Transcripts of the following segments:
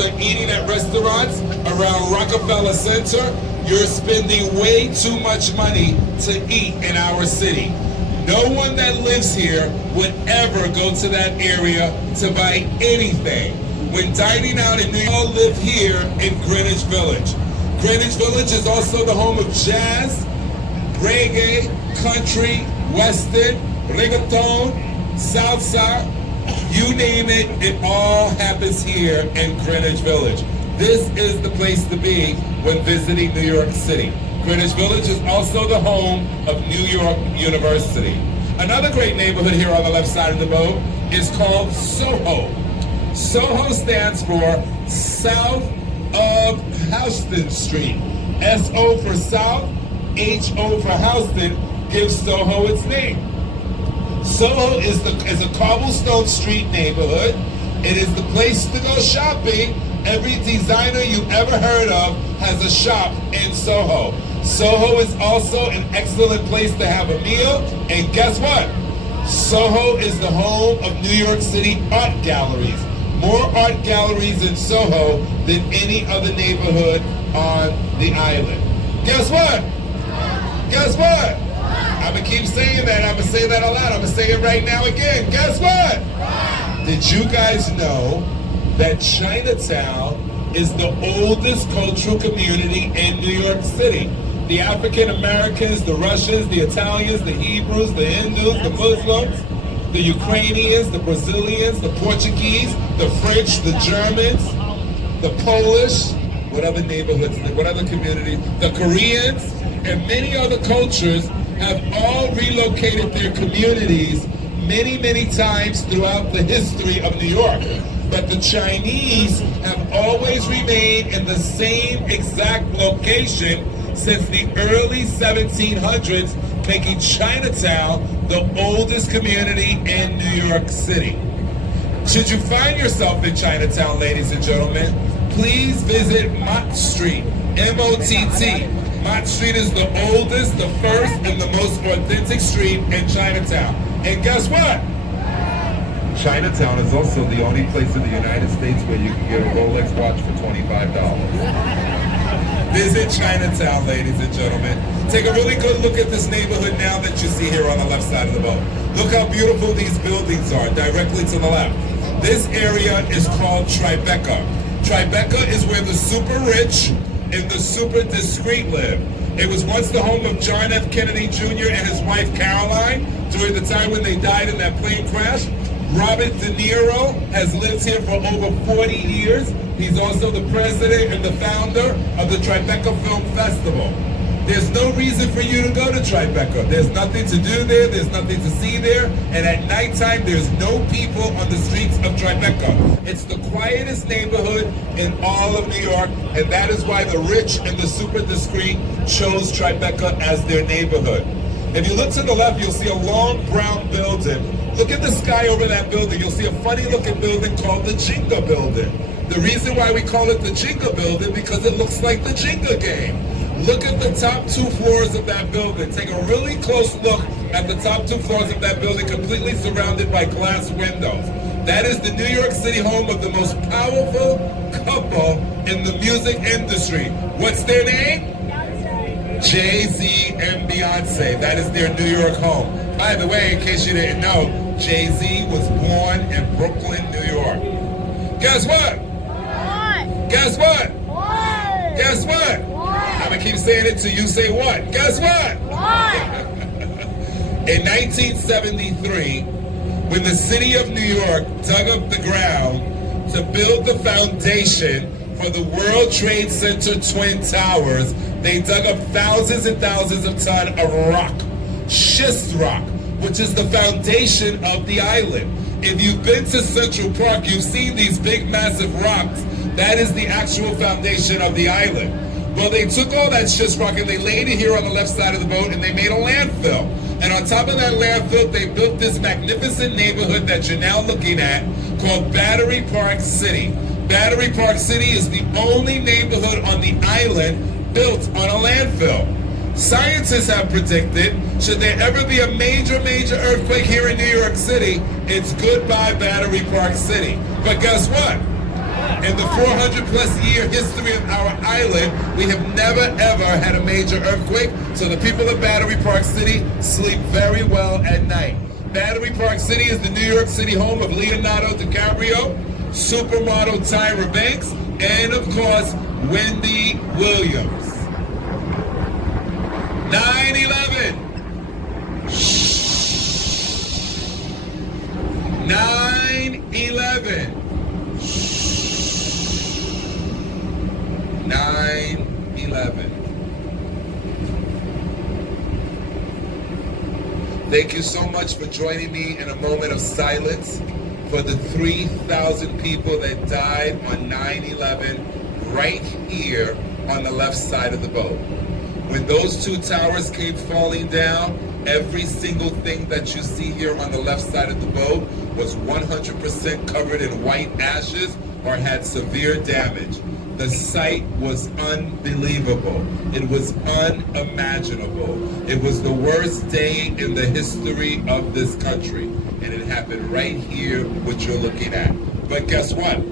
Eating at restaurants around Rockefeller Center, you're spending way too much money to eat in our city. No one that lives here would ever go to that area to buy anything. When dining out in New York, all live here in Greenwich Village. Greenwich Village is also the home of jazz, reggae, country, western, reggaeton, salsa, you name it, it all happens here in Greenwich Village. This is the place to be when visiting New York City. Greenwich Village is also the home of New York University. Another great neighborhood here on the left side of the boat is called Soho. Soho stands for South of Houston Street. S-O for South, H-O for Houston gives Soho its name. Soho is a cobblestone street neighborhood. It is the place to go shopping. Every designer you ever heard of has a shop in Soho. Soho is also an excellent place to have a meal. And guess what? Soho is the home of New York City art galleries. More art galleries in Soho than any other neighborhood on the island. Guess what? Guess what? I'm going to keep saying that. I'm going to say that a lot. I'm going to say it right now again. Guess what? Did you guys know that Chinatown is the oldest cultural community in New York City? The African Americans, the Russians, the Italians, the Hebrews, the Hindus, the Muslims, the Ukrainians, the Brazilians, the Portuguese, the French, the Germans, the Polish, what other neighborhoods, what other communities, the Koreans, and many other cultures have all relocated their communities many, many times throughout the history of New York. But the Chinese have always remained in the same exact location since the early 1700s, making Chinatown the oldest community in New York City. Should you find yourself in Chinatown, ladies and gentlemen, please visit Mott Street, M-O-T-T. Mott Street is the oldest, the first, and the most authentic street in Chinatown. And guess what? Chinatown is also the only place in the United States where you can get a Rolex watch for $25. Visit Chinatown, ladies and gentlemen. Take a really good look at this neighborhood now that you see here on the left side of the boat. Look how beautiful these buildings are, directly to the left. This area is called Tribeca. Tribeca is where the super rich and the super discreet live. It was once the home of John F. Kennedy Jr. and his wife Caroline during the time when they died in that plane crash. Robert De Niro has lived here for over 40 years. He's also the president and the founder of the Tribeca Film Festival. There's no reason for you to go to Tribeca. There's nothing to do there. There's nothing to see there. And at nighttime, there's no people on the streets of Tribeca. It's the quietest neighborhood in all of New York, and that is why the rich and the super discreet chose Tribeca as their neighborhood. If you look to the left, you'll see a long brown building. Look at the sky over that building. You'll see a funny looking building called the Jenga building. The reason why we call it the Jenga building because it looks like the Jenga game. Look at the top two floors of that building. Take a really close look at the top two floors of that building, completely surrounded by glass windows. That is the New York City home of the most powerful couple in the music industry. What's their name? Jay-Z and Beyonce. That is their New York home. By the way, in case you didn't know, Jay-Z was born in Brooklyn, New York. Guess what? What? Guess what? What? Guess what? I'm going to keep saying it till you say what. Guess what? What? In 1973, when the city of New York dug up the ground to build the foundation for the World Trade Center Twin Towers, they dug up thousands and thousands of tons of rock, schist rock, which is the foundation of the island. If you've been to Central Park, you've seen these big, massive rocks. That is the actual foundation of the island. Well, they took all that schist rock and they laid it here on the left side of the boat and they made a landfill. And on top of that landfill, they built this magnificent neighborhood that you're now looking at called Battery Park City. Battery Park City is the only neighborhood on the island built on a landfill. Scientists have predicted, should there ever be a major earthquake here in New York City, it's goodbye Battery Park City. But guess what? In the 400 plus year history of our island, we have never ever had a major earthquake, so the people of Battery Park City sleep very well at night. Battery Park City is the New York City home of Leonardo DiCaprio, supermodel Tyra Banks, and of course, Wendy Williams. 9/11. 9/11. 9/11. Thank you so much for joining me in a moment of silence for the 3,000 people that died on 9/11 right here on the left side of the boat. When those two towers came falling down, every single thing that you see here on the left side of the boat was 100% covered in white ashes or had severe damage. The sight was unbelievable. It was unimaginable. It was the worst day in the history of this country. And it happened right here, what you're looking at. But guess what?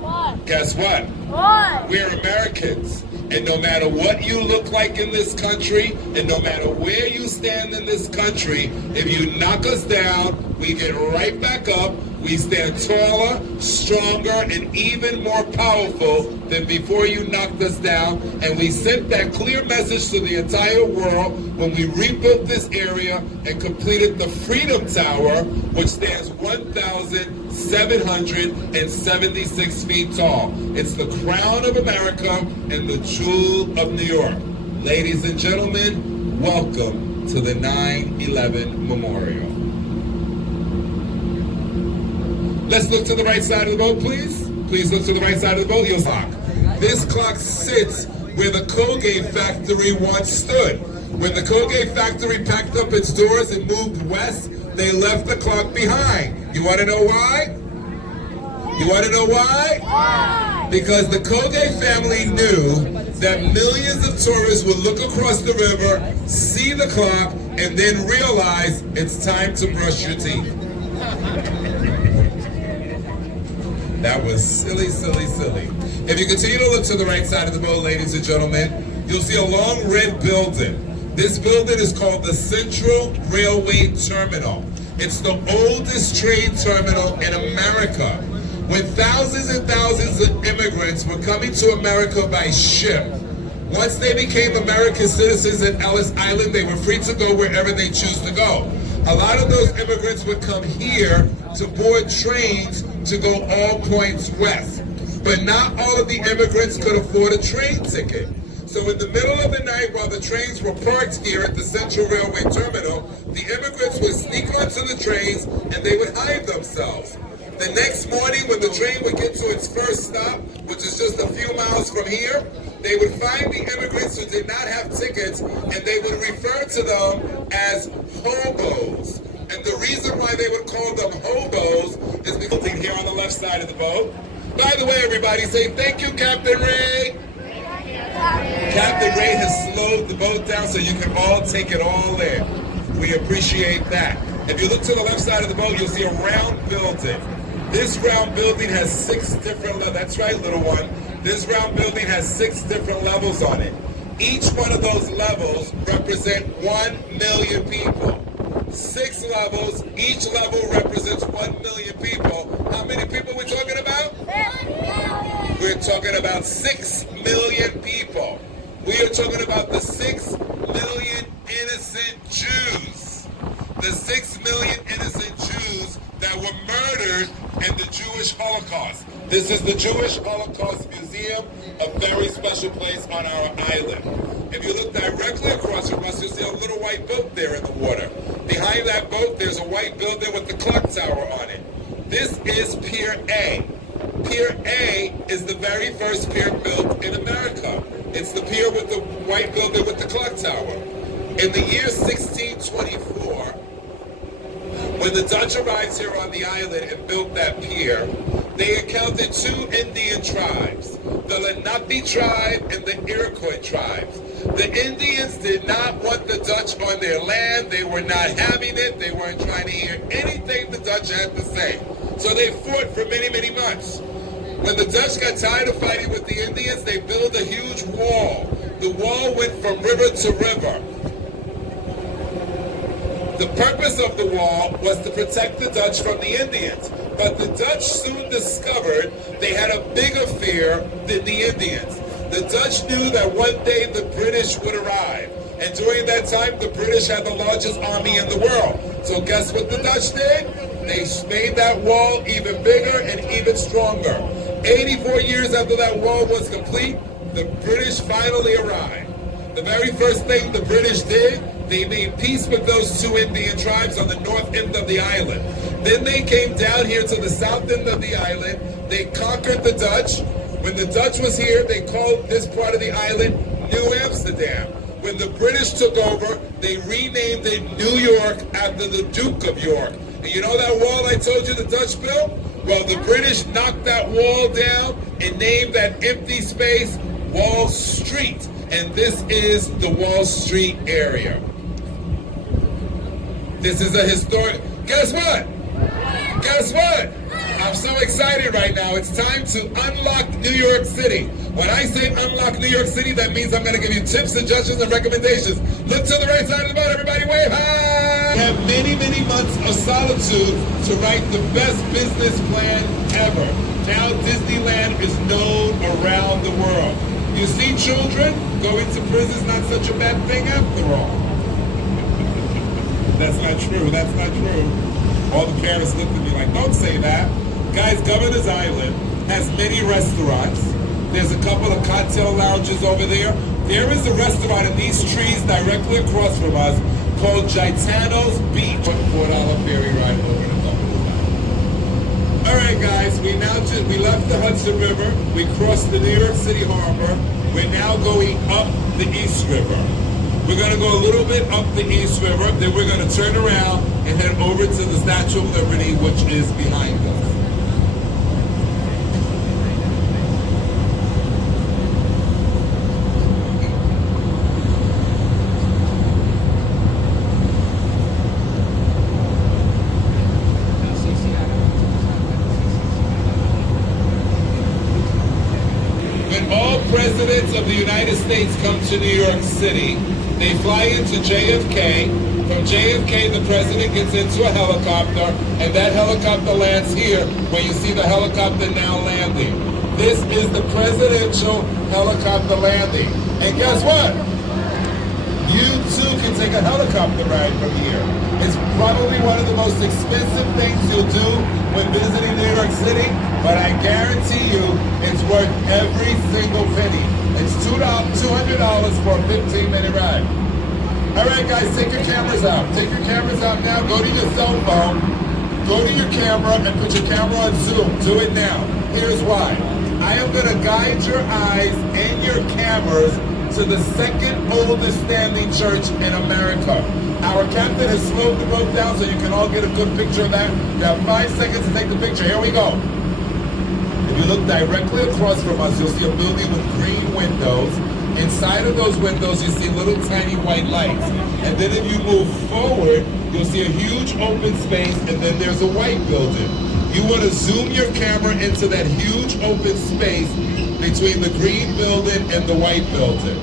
What? Guess what? What? We're Americans. And no matter what you look like in this country, and no matter where you stand in this country, if you knock us down, we get right back up. We stand taller, stronger, and even more powerful than before you knocked us down. And we sent that clear message to the entire world when we rebuilt this area and completed the Freedom Tower, which stands 1,776 feet tall. It's the crown of America and the jewel of New York. Ladies and gentlemen, welcome to the 9/11 Memorial. Let's look to the right side of the boat, please. Please look to the right side of the boat. You'll clock. This clock sits where the Colgate factory once stood. When the Colgate factory packed up its doors and moved west, they left the clock behind. You want to know why? You want to know why? Why? Because the Colgate family knew that millions of tourists would look across the river, see the clock, and then realize it's time to brush your teeth. That was silly, silly, silly. If you continue to look to the right side of the boat, ladies and gentlemen, you'll see a long red building. This building is called the Central Railway Terminal. It's the oldest train terminal in America. When thousands and thousands of immigrants were coming to America by ship, once they became American citizens at Ellis Island, they were free to go wherever they choose to go. A lot of those immigrants would come here to board trains to go all points west. But not all of the immigrants could afford a train ticket. So in the middle of the night, while the trains were parked here at the Central Railway Terminal, the immigrants would sneak onto the trains and they would hide themselves. The next morning, when the train would get to its first stop, which is just a few miles from here, they would find the immigrants who did not have tickets, and they would refer to them as hobos. And the reason why they would call them hobos is because here on the left side of the boat. By the way, everybody, say thank you, Captain Ray. Captain Ray has slowed the boat down so you can all take it all in. We appreciate that. If you look to the left side of the boat, you'll see a round building. This round building has 6 different levels. That's right, little one. This round building has 6 different levels on it. Each one of those levels represent 1 million people. 6 levels, each level represents 1 million people. How many people are we talking about? 6 million. We're talking about 6 million people. We are talking about the 6 million innocent Jews. The 6 million innocent Jews that were murdered in the Jewish Holocaust. This is the Jewish Holocaust Museum, a very special place on our island. If you look directly across from us, you'll see a little white boat there in the water. Behind that boat, there's a white building with the clock tower on it. This is Pier A. Pier A is the very first pier built in America. It's the pier with the white building with the clock tower. In the year 1624, when the Dutch arrived here on the island and built that pier, they encountered 2 Indian tribes, the Lenape tribe and the Iroquois tribes. The Indians did not want the Dutch on their land. They were not having it. They weren't trying to hear anything the Dutch had to say. So they fought for many, many months. When the Dutch got tired of fighting with the Indians, they built a huge wall. The wall went from river to river. The purpose of the wall was to protect the Dutch from the Indians. But the Dutch soon discovered they had a bigger fear than the Indians. The Dutch knew that one day the British would arrive. And during that time, the British had the largest army in the world. So guess what the Dutch did? They made that wall even bigger and even stronger. 84 years after that wall was complete, the British finally arrived. The very first thing the British did, they made peace with those two Indian tribes on the north end of the island. Then they came down here to the south end of the island. They conquered the Dutch. When the Dutch was here, they called this part of the island New Amsterdam. When the British took over, they renamed it New York after the Duke of York. And you know that wall I told you the Dutch built? Well, the British knocked that wall down and named that empty space Wall Street. And this is the Wall Street area. This is a historic... Guess what? Guess what? I'm so excited right now. It's time to unlock New York City. When I say unlock New York City, that means I'm going to give you tips, suggestions, and recommendations. Look to the right side of the boat. Everybody wave high! We have many, many months of solitude to write the best business plan ever. Now Disneyland is known around the world. You see, children, going to prison is not such a bad thing after all. That's not true. That's not true. All the parents looked at me like, don't say that. Guys, Governor's Island has many restaurants. There's a couple of cocktail lounges over there. There is a restaurant in these trees directly across from us called Gitano's Beach. $4 ferry ride over to Governor's Island. All right, guys, we left the Hudson River. We crossed the New York City Harbor. We're now going up the East River. We're going to go a little bit up the East River, then we're going to turn around and head over to the Statue of Liberty, which is behind us. When all presidents of the United States come to New York City, they fly into JFK. From JFK, the president gets into a helicopter, and that helicopter lands here, where you see the helicopter now landing. This is the presidential helicopter landing. And guess what? You too can take a helicopter ride from here. It's probably one of the most expensive things you'll do when visiting New York City, but I guarantee you it's worth every single penny. It's $200 for a 15-minute ride. All right, guys, take your cameras out. Take your cameras out now. Go to your cell phone. Go to your camera and put your camera on zoom. Do it now. Here's why. I am going to guide your eyes and your cameras to the second oldest standing church in America. Our captain has slowed the rope down so you can all get a good picture of that. You have 5 seconds to take the picture. Here we go. If you look directly across from us, you'll see a building with green windows. Inside of those windows, you see little tiny white lights. And then if you move forward, you'll see a huge open space, and then there's a white building. You want to zoom your camera into that huge open space between the green building and the white building.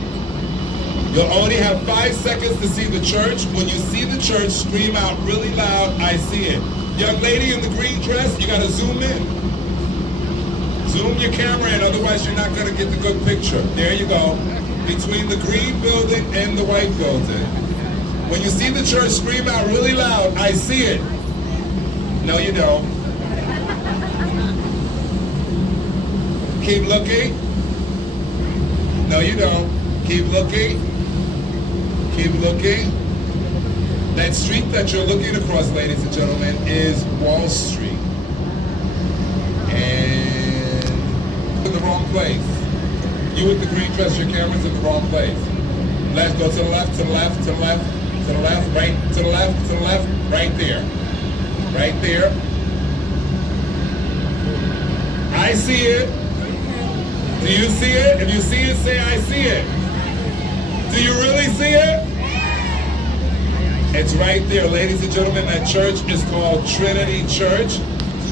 You'll only have 5 seconds to see the church. When you see the church, scream out really loud, "I see it." Young lady in the green dress, you got to zoom in. Zoom your camera in, otherwise you're not going to get the good picture. There you go. Between the green building and the white building. When you see the church, scream out really loud, "I see it." No, you don't. Keep looking. No, you don't. Keep looking. Keep looking. That street that you're looking across, ladies and gentlemen, is Wall Street. And in the wrong place. You with the green dress, your camera's in the wrong place. Let's go to the left, to the left, to the left, to the left, right, to the left, to the left, right there. Right there. I see it. Do you see it? If you see it, say "I see it." Do you really see it? It's right there, ladies and gentlemen. That church is called Trinity Church.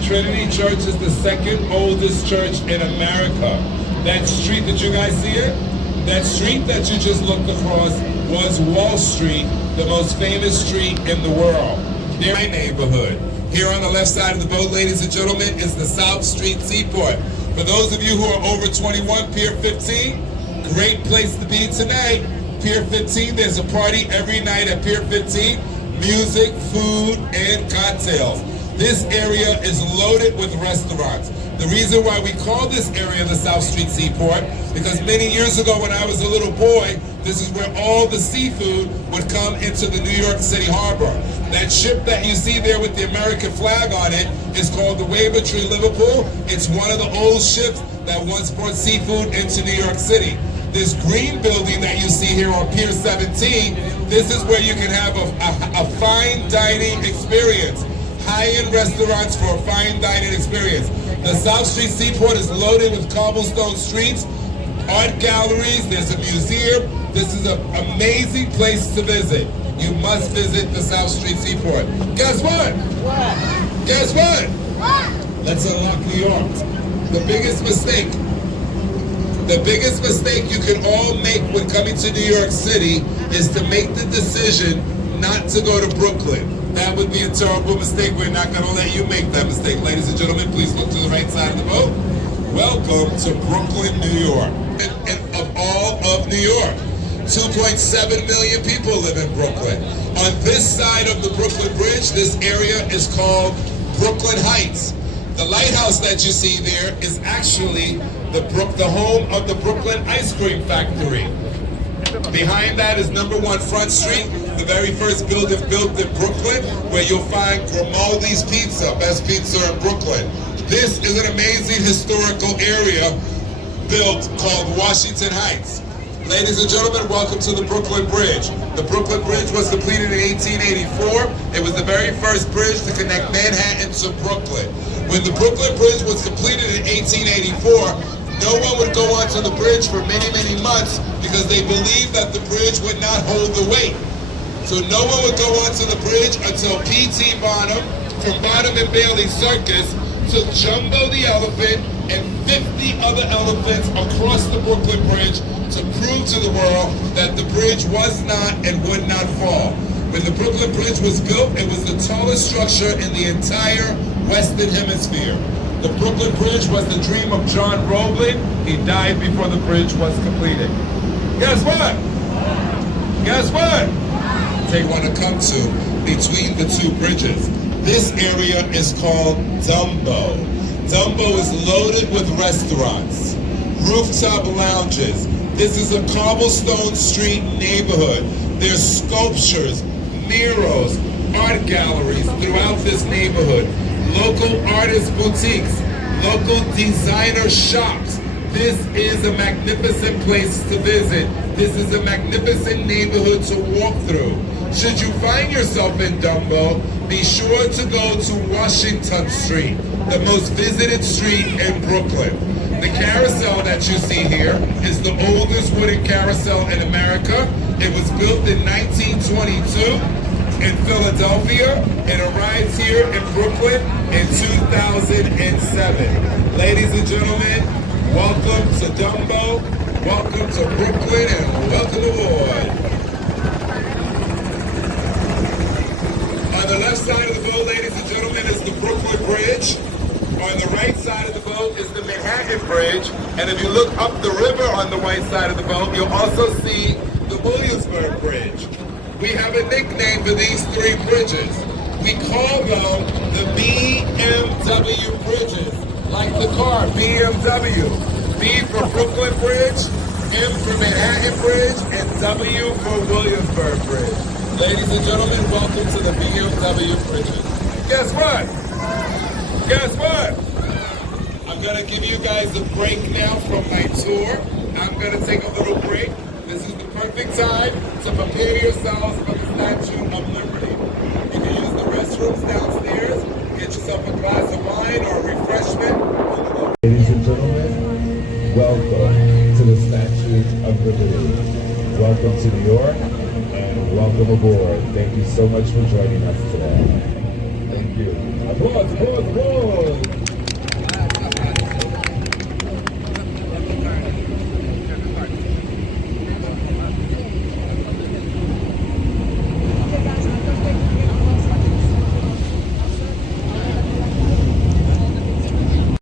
Trinity Church is the second oldest church in America. That street that you guys see here, that street that you just looked across was Wall Street, the most famous street in the world. They're my neighborhood. Here on the left side of the boat, ladies and gentlemen, is the South Street Seaport. For those of you who are over 21, Pier 15, great place to be tonight. Pier 15, there's a party every night at Pier 15. Music, food, and cocktails. This area is loaded with restaurants. The reason why we call this area the South Street Seaport, because many years ago when I was a little boy, this is where all the seafood would come into the New York City harbor. That ship that you see there with the American flag on it is called the Wavertree Liverpool. It's one of the old ships that once brought seafood into New York City. This green building that you see here on Pier 17, this is where you can have a fine dining experience. High-end restaurants for a fine dining experience. The South Street Seaport is loaded with cobblestone streets, art galleries, there's a museum. This is an amazing place to visit. You must visit the South Street Seaport. Guess what? What? Guess what? What? Let's unlock New York. The biggest mistake you can all make when coming to New York City is to make the decision not to go to Brooklyn. That would be a terrible mistake. We're not going to let you make that mistake. Ladies and gentlemen, please look to the right side of the boat. Welcome to Brooklyn, New York. And of all of New York, 2.7 million people live in Brooklyn. On this side of the Brooklyn Bridge, this area is called Brooklyn Heights. The lighthouse that you see there is actually the home of the Brooklyn Ice Cream Factory. Behind that is #1 Front Street, the very first building built in Brooklyn, where you'll find Grimaldi's Pizza, best pizza in Brooklyn. This is an amazing historical area built called Washington Heights. Ladies and gentlemen, welcome to the Brooklyn Bridge. The Brooklyn Bridge was completed in 1884. It was the very first bridge to connect Manhattan to Brooklyn. When the Brooklyn Bridge was completed in 1884, no one would go onto the bridge for many, many months because they believed that the bridge would not hold the weight. So no one would go onto the bridge until P.T. Barnum from Barnum and Bailey Circus took Jumbo the elephant and 50 other elephants across the Brooklyn Bridge to prove to the world that the bridge was not and would not fall. When the Brooklyn Bridge was built, it was the tallest structure in the entire Western Hemisphere. The Brooklyn Bridge was the dream of John Roebling. He died before the bridge was completed. Guess what? Guess what? They want to come to between the two bridges. This area is called Dumbo. Dumbo is loaded with restaurants, rooftop lounges. This is a cobblestone street neighborhood. There's sculptures, murals, art galleries throughout this neighborhood. Local artist boutiques, local designer shops. This is a magnificent place to visit. This is a magnificent neighborhood to walk through. Should you find yourself in Dumbo, be sure to go to Washington Street, the most visited street in Brooklyn. The carousel that you see here is the oldest wooden carousel in America. It was built in 1922 in Philadelphia. It arrived here in Brooklyn in 2007. Ladies and gentlemen, welcome to Dumbo, welcome to Brooklyn, and welcome aboard. On the left side of the boat, ladies and gentlemen, is the Brooklyn Bridge. On the right side of the boat is the Manhattan Bridge. And if you look up the river on the right side of the boat, you'll also see the Williamsburg Bridge. We have a nickname for these three bridges. We call them the BMW bridges, like the car, BMW. B for Brooklyn Bridge, M for Manhattan Bridge, and W for Williamsburg Bridge. Ladies and gentlemen, welcome to the BMW bridges. Guess what? Guess what? I'm gonna give you guys a break now from my tour. I'm gonna take a little break. This is the perfect time to prepare yourselves for the Statue of Liberty. You can use the restrooms downstairs, get yourself a glass of wine or a refreshment. Ladies and gentlemen, welcome to the Statue of Liberty. Welcome to New York and welcome aboard. Thank you so much for joining us today.